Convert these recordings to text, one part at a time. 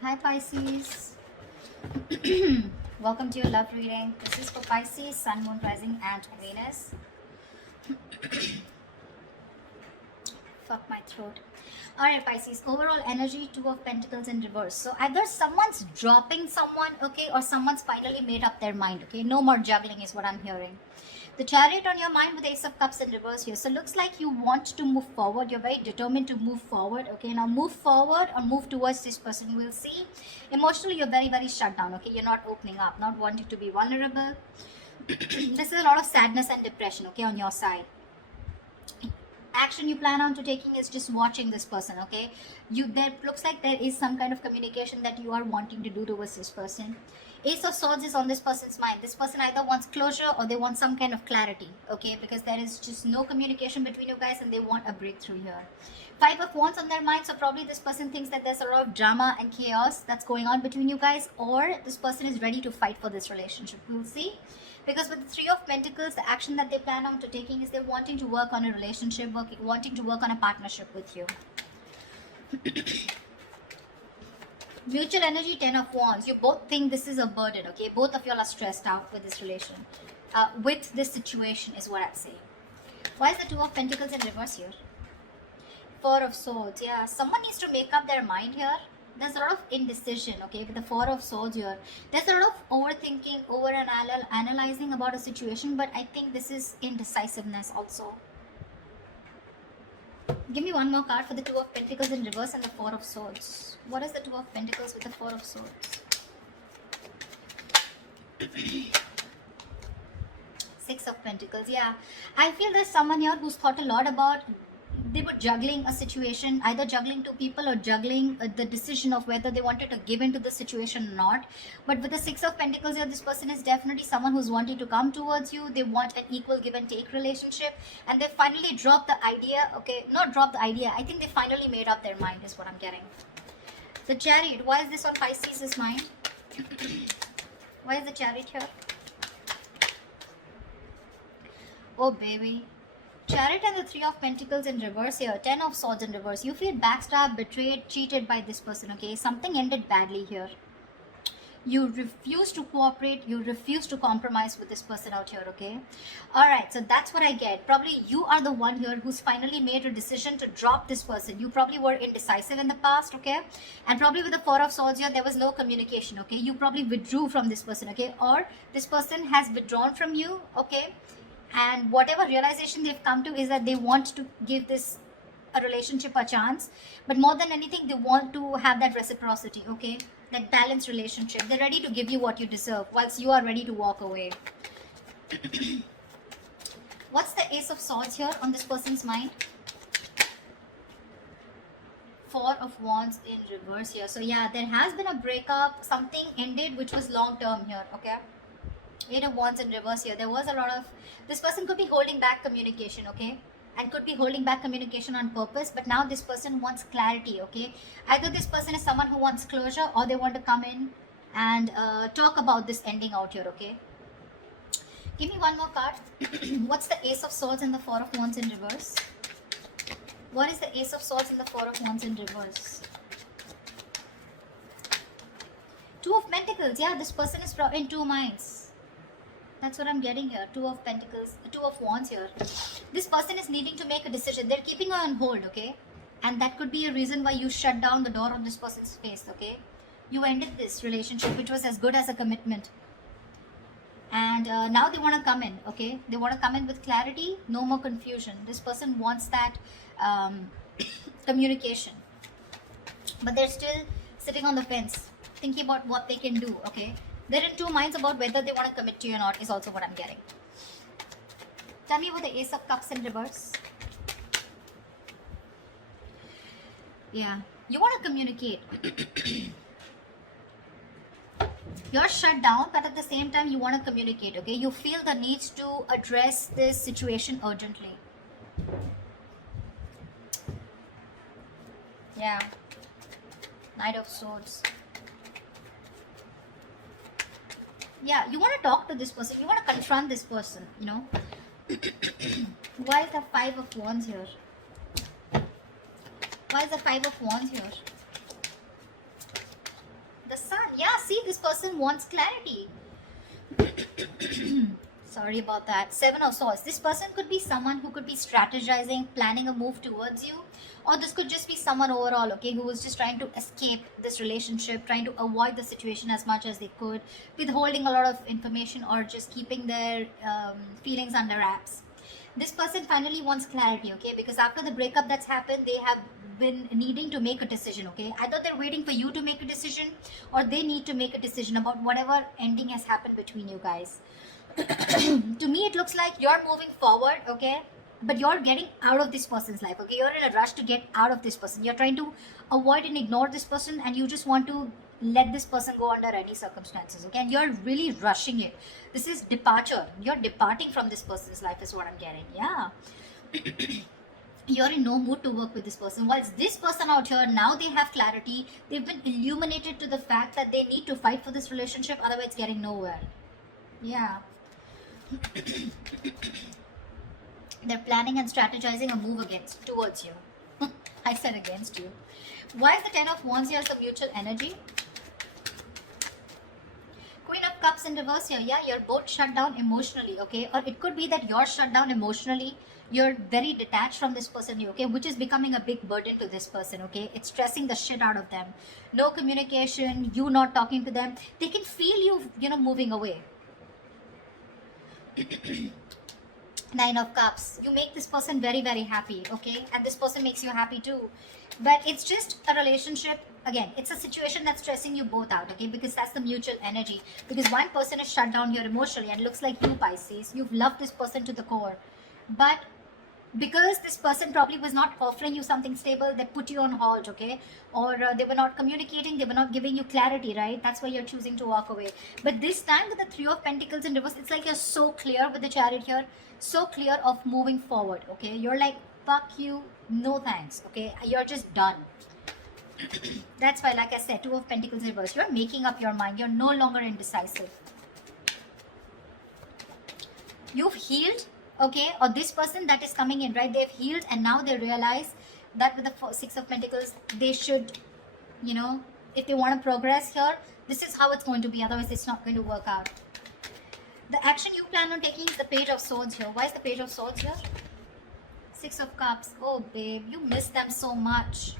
Hi Pisces. Welcome to your love reading. This is for Pisces, Sun, Moon, Rising, and Venus. Fuck my throat. Alright, Pisces. Overall energy, Two of Pentacles in reverse. So either someone's dropping someone, okay, or someone's finally made up their mind, okay. No more juggling is what I'm hearing. The Chariot on your mind with Ace of Cups in reverse here. So looks like you want to move forward. You're very determined to move forward. Okay, now move forward or move towards this person. We'll see. Emotionally, you're very, very shut down. Okay, you're not opening up, not wanting to be vulnerable. This is a lot of sadness and depression, okay, on your side. Action you plan on to taking is just watching this person, okay. There looks like there is some kind of communication that you are wanting to do towards this person. Ace of Swords is on this person's mind. This person either wants closure or they want some kind of clarity, okay, because there is just no communication between you guys and they want a breakthrough here. Five of Wands on their mind, so probably this person thinks that there's a lot of drama and chaos that's going on between you guys, or this person is ready to fight for this relationship. We'll see. Because with the Three of Pentacles, the action that they plan on to taking is they're wanting to work on a relationship, wanting to work on a partnership with you. Mutual energy, Ten of Wands. You both think this is a burden, okay? Both of y'all are stressed out with this relation. With this situation is what I'd say. Why is the Two of Pentacles in reverse here? Four of Swords. Yeah, someone needs to make up their mind here. There's a lot of indecision, okay, with the Four of Swords here. There's a lot of overthinking, analyzing about a situation, but I think this is indecisiveness also. Give me one more card for the Two of Pentacles in reverse and the Four of Swords. What is the Two of Pentacles with the Four of Swords? Six of Pentacles. Yeah, I feel there's someone here who's thought a lot about, they were juggling a situation, either juggling two people or juggling the decision of whether they wanted to give into the situation or not. But with the Six of Pentacles here, this person is definitely someone who's wanting to come towards you. They want an equal give and take relationship, and they finally dropped the idea. Okay, not dropped the idea, I think they finally made up their mind is what I'm getting. The Chariot. Why is this on Pisces' mind? Why is the Chariot here? Oh baby. Chariot and the Three of Pentacles in reverse here. Ten of Swords in reverse. You feel backstabbed, betrayed, cheated by this person, okay? Something ended badly here. You refuse to cooperate. You refuse to compromise with this person out here, okay? Alright, so that's what I get. Probably you are the one here who's finally made a decision to drop this person. You probably were indecisive in the past, okay? And probably with the Four of Swords here, there was no communication, okay? You probably withdrew from this person, okay? Or this person has withdrawn from you, okay? And whatever realization they've come to is that they want to give this a relationship a chance, but more than anything they want to have that reciprocity, okay, that balanced relationship. They're ready to give you what you deserve whilst you are ready to walk away. What's the Ace of Swords here on this person's mind? Four of Wands in reverse here. So yeah, there has been a breakup, something ended which was long term here, okay? Eight of Wands in reverse here. There was a lot of, this person could be holding back communication, okay, and could be holding back communication on purpose, but now this person wants clarity, okay. Either this person is someone who wants closure, or they want to come in and talk about this ending out here, okay. Give me one more card. What's the Ace of Swords and the Four of Wands in reverse? What is the Ace of Swords and the Four of Wands in reverse? Two of Pentacles. Yeah, this person is in two minds. That's what I'm getting here. Two of Pentacles, Two of Wands here. This person is needing to make a decision. They're keeping you on hold, okay? And that could be a reason why you shut down the door on this person's face, okay? You ended this relationship, which was as good as a commitment. And now they want to come in, okay? They want to come in with clarity, no more confusion. This person wants that communication. But they're still sitting on the fence, thinking about what they can do, okay? They're in two minds about whether they want to commit to you or not is also what I'm getting. Tell me about the Ace of Cups in reverse. Yeah, you want to communicate. You're shut down, but at the same time you want to communicate, okay? You feel the need to address this situation urgently. Yeah. Knight of Swords. Yeah, you want to talk to this person. You want to confront this person, you know. Why is the Five of Wands here? Why is the Five of Wands here? see, this person wants clarity. Sorry about that. Seven of Swords. This person could be someone who could be strategizing, planning a move towards you, or this could just be someone overall, okay, who was just trying to escape this relationship, trying to avoid the situation as much as they could, withholding a lot of information, or just keeping their feelings under wraps. This person finally wants clarity, okay, because after the breakup that's happened, they have been needing to make a decision, okay. Either they're waiting for you to make a decision, or they need to make a decision about whatever ending has happened between you guys. To me, it looks like you're moving forward, okay, but you're getting out of this person's life, okay. You're in a rush to get out of this person. You're trying to avoid and ignore this person, and you just want to let this person go under any circumstances, okay, and you're really rushing it. This is departure. You're departing from this person's life is what I'm getting. Yeah. You're in no mood to work with this person. Whilst this person out here, now they have clarity. They've been illuminated to the fact that they need to fight for this relationship, otherwise it's getting nowhere. Yeah. They're planning and strategizing a move towards you. I said against you. Why is the Ten of Wands here some mutual energy? Queen of Cups in reverse here. Yeah, you're both shut down emotionally, okay? Or it could be that you're shut down emotionally. You're very detached from this person, okay? Which is becoming a big burden to this person, okay? It's stressing the shit out of them. No communication, you not talking to them. They can feel you, moving away. Nine of Cups. You make this person very, very happy, okay? And this person makes you happy too. But it's just a relationship. Again, it's a situation that's stressing you both out, okay? Because that's the mutual energy. Because one person is shut down here emotionally, and it looks like you, Pisces. You've loved this person to the core. But because this person probably was not offering you something stable, they put you on hold, okay? Or they were not communicating, they were not giving you clarity, right? That's why you're choosing to walk away. But this time with the Three of Pentacles in reverse, it's like you're so clear with the Chariot here, so clear of moving forward, okay? You're like, fuck you, no thanks, okay? You're just done. That's why, like I said, Two of Pentacles in reverse, you're making up your mind. You're no longer indecisive. You've healed, okay? Or this person that is coming in, right? They've healed, and now they realize that with the Six of Pentacles, they should, if they want to progress here, this is how it's going to be. Otherwise, it's not going to work out. The action you plan on taking is the Page of Swords here. Why is the Page of Swords here? Six of Cups. Oh, babe, you miss them so much.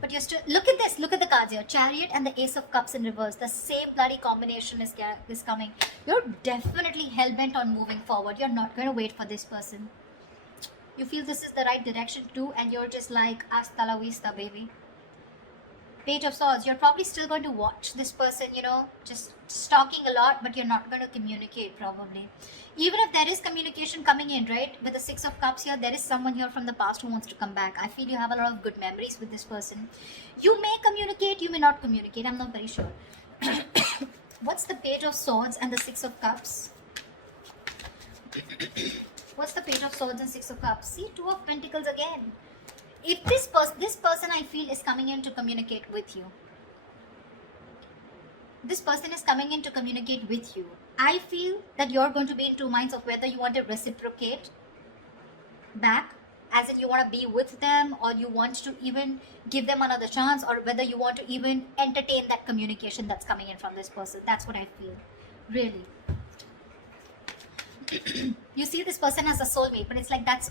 But you're still, look at this, look at the cards here. Chariot and the Ace of Cups in reverse. The same bloody combination is coming. You're definitely hell-bent on moving forward. You're not going to wait for this person. You feel this is the right direction too, and you're just like, hasta la vista, baby. Page of Swords, you're probably still going to watch this person, just stalking a lot, but you're not going to communicate probably. Even if there is communication coming in, right, with the Six of Cups here, there is someone here from the past who wants to come back. I feel you have a lot of good memories with this person. You may communicate, you may not communicate, I'm not very sure. What's the Page of Swords and the Six of Cups? What's the Page of Swords and Six of Cups? See, Two of Pentacles again. If this person I feel is coming in to communicate with you. This person is coming in to communicate with you. I feel that you're going to be in two minds of whether you want to reciprocate back, as in you want to be with them, or you want to even give them another chance, or whether you want to even entertain that communication that's coming in from this person. That's what I feel. Really. You see this person as a soulmate, but it's like that's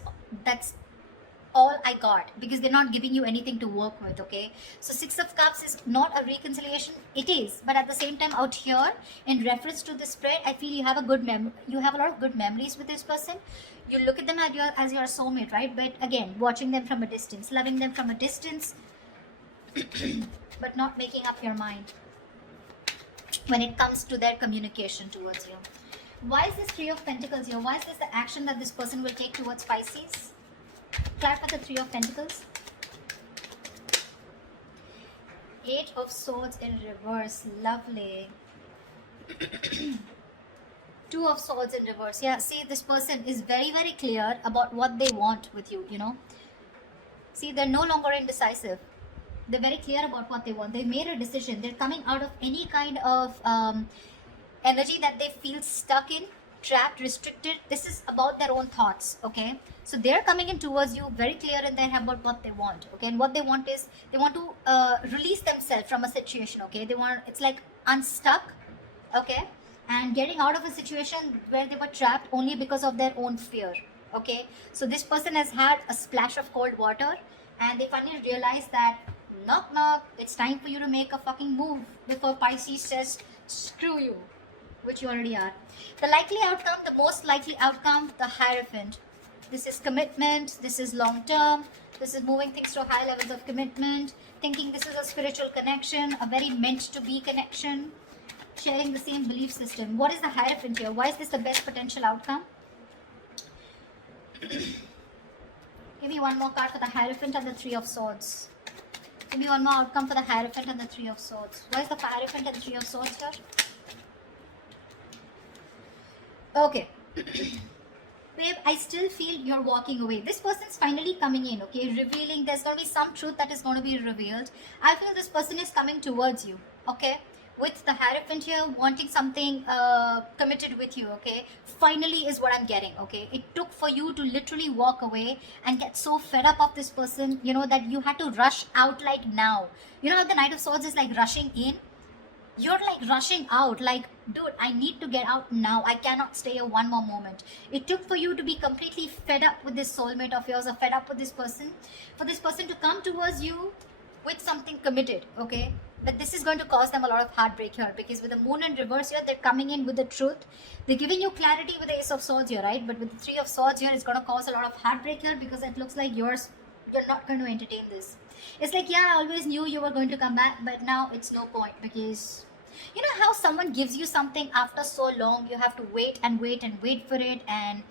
all I got, because they're not giving you anything to work with, okay? So Six of Cups is not a reconciliation. It is, but at the same time out here, in reference to this spread, I feel you have a lot of good memories with this person. You look at them as your soulmate, right? But again, watching them from a distance, loving them from a distance, but not making up your mind when it comes to their communication towards you. Why is this Three of Pentacles here? Why is this the action that this person will take towards Pisces? Clarify the Three of Pentacles. Eight of Swords in reverse. Lovely. Two of Swords in reverse. Yeah, see, this person is very, very clear about what they want with you, See, they're no longer indecisive. They're very clear about what they want. They made a decision. They're coming out of any kind of energy that they feel stuck in. trapped, restricted. This is about their own thoughts, okay? So they're coming in towards you very clear in their head about what they want, okay? And what they want is they want to release themselves from a situation, okay? They want, it's like unstuck, okay? And getting out of a situation where they were trapped only because of their own fear, okay? So this person has had a splash of cold water and they finally realize that knock knock, it's time for you to make a fucking move before Pisces says screw you, which you already are. The likely outcome, the most likely outcome, the Hierophant. This is commitment, this is long term, this is moving things to high levels of commitment, thinking this is a spiritual connection, a very meant to be connection, sharing the same belief system. What is the Hierophant here? Why is this the best potential outcome? Give me one more card for the Hierophant and the Three of Swords. Give me one more outcome for the Hierophant and the Three of Swords. Why is the Hierophant and the Three of Swords here? Okay. Babe, I still feel you're walking away. This person's finally coming in, okay? Revealing, there's going to be some truth that is going to be revealed. I feel this person is coming towards you, okay? With the Hierophant here, wanting something committed with you, okay? Finally is what I'm getting, okay? It took for you to literally walk away and get so fed up of this person, you know, that you had to rush out like now. You know how the Knight of Swords is like rushing in? You're like rushing out, like, dude, I need to get out now. I cannot stay here one more moment. It took for you to be completely fed up with this soulmate of yours, or fed up with this person, for this person to come towards you with something committed, okay? But this is going to cause them a lot of heartbreak here, because with the Moon in reverse here, they're coming in with the truth. They're giving you clarity with the Ace of Swords here, right? But with the Three of Swords here, it's going to cause a lot of heartbreak here, because it looks like you're not going to entertain this. It's like, yeah, I always knew you were going to come back, but now it's no point, because you know how someone gives you something after so long, you have to wait and wait and wait for it, and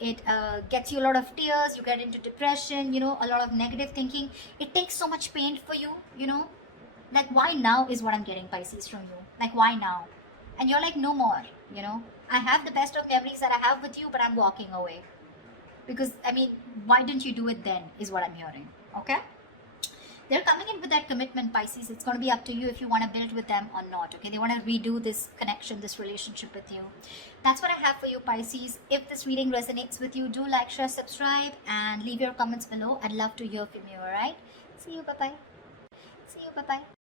it gets you a lot of tears, you get into depression, you know, a lot of negative thinking. It takes so much pain for you, you know. Like, why now is what I'm getting, Pisces, from you. Like, why now? And you're like, no more, you know. I have the best of memories that I have with you, but I'm walking away. Because, I mean, why didn't you do it then, is what I'm hearing, okay? They're coming in with that commitment, Pisces. It's going to be up to you if you want to build with them or not, okay? They want to redo this connection, this relationship with you. That's what I have for you, Pisces. If this reading resonates with you, do like, share, subscribe, and leave your comments below. I'd love to hear from you, all right? See you, bye-bye. See you, bye-bye.